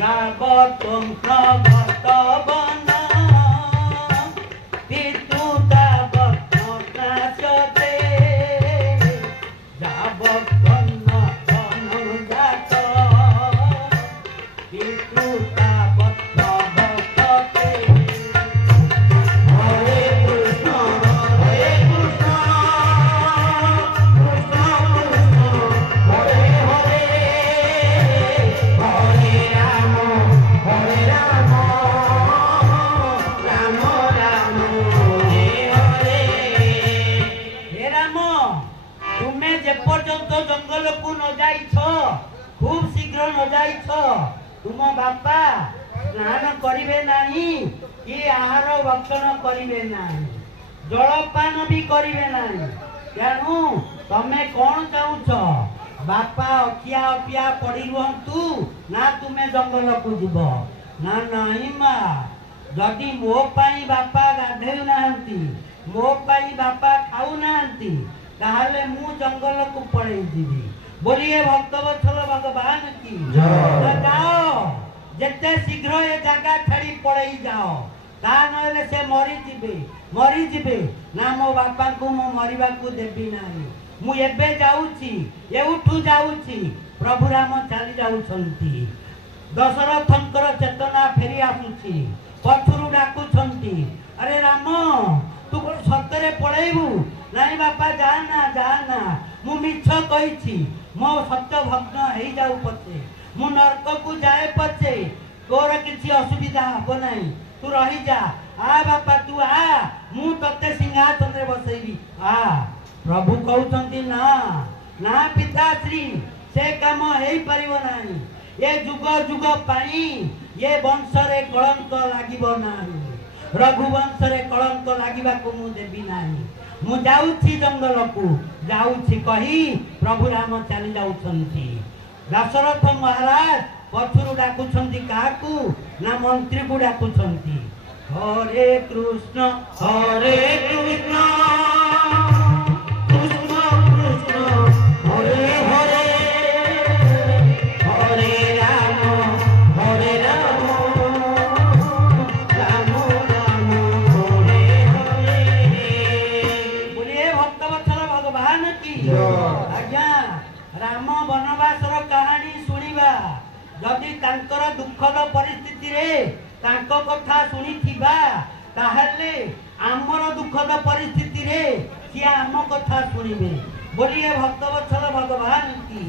যাবতং প্রগত বনা পিতু তাবৎ নাশতে যাবতং অনুজাত পিতু তাবৎ নভতে। হরে কৃষ্ণ হরে কৃষ্ণ কৃষ্ণ কৃষ্ণ হরে হরে হরে রাম রাম রাম হরে হরে। হে রাম, তুমি যে পর্যন্ত জঙ্গলকু ন যাইছ, খুব শীঘ্র ন যাইছ, তুম বাপা স্নান করিবে নাই কি আহার ভক্ষণ করিবে নাই, জলপান ବି করিবে নাই। তেণু ତମେ କଣ ଚାହୁଁଛ? ବାପା ଅଖିଆ ଅପିଆ ପଡି ରୁହନ୍ତୁ ନା ତୁମେ ଜଙ୍ଗଲକୁ ଯିବ? ନା ନାହିଁ ମା, ଯଦି ମୋ ପାଇଁ ବାପା ଗାଧେଉ ନାହାନ୍ତି, ମୋ ପାଇଁ ବାପା ଖାଉନାହାନ୍ତି, ତାହେଲେ ମୁଁ ଜଙ୍ଗଲକୁ ପଳେଇ ଯିବି। बोलिए भक्तवत्सल भगवान की जाओ, जेते शीघ्र ए जगह छाड़ी पड़े जाओ, ता नले से मरी जिबे ना मो बापा को मो मरिबा को देबी नाही। मु एबे जाउची, एउठू जाउची, प्रभु राम चली जाउछंती। दशरथंकर चेतना फेरी आसुची, पछुरु डाकुछंती, अरे राम तू कोन सतरे पळेबू? नाही बापा जाना मु मिछ कहिछि, मो सत्य भग्न हेई जाऊ पछे, मु नरक को जाए पछे, तोर किछि असुविधा हो नाही, तू रही जा। आ बापा तू आ, मु तते सिंहासन रे बसैबी आ। प्रभु कहउछंती ना ना पिताश्री, से काम हेई परिबो नाही, ये जुग जुग पाई ये वंश रे कलंक लागिबो नाही, रघुवंश रे कलंक लागिबा को मु देबी नाही। मु जाउछि जंगलकू जाउछि कही प्रभु राम चली जाउछंती। दशरथ महाराज पछुरु डाकुछंती काकू ना मंत्री को डाकुछंती। हरे कृष्ण कृष्ण कृष्ण हरे हरे हरे राम राम राम हरे हरे। बोलिए भक्तवत्सल भगवान की आज्ञा। राम वनवासर कहानी शुणिबा, जदि तांकर दुखद परिस्थिति रे तांको कथा शुणिथिबा, ताहले आमर दुखद परिस्थिति रे सी आम कथा शुणिबे। बोलिए भक्तवत्सल भगवान की।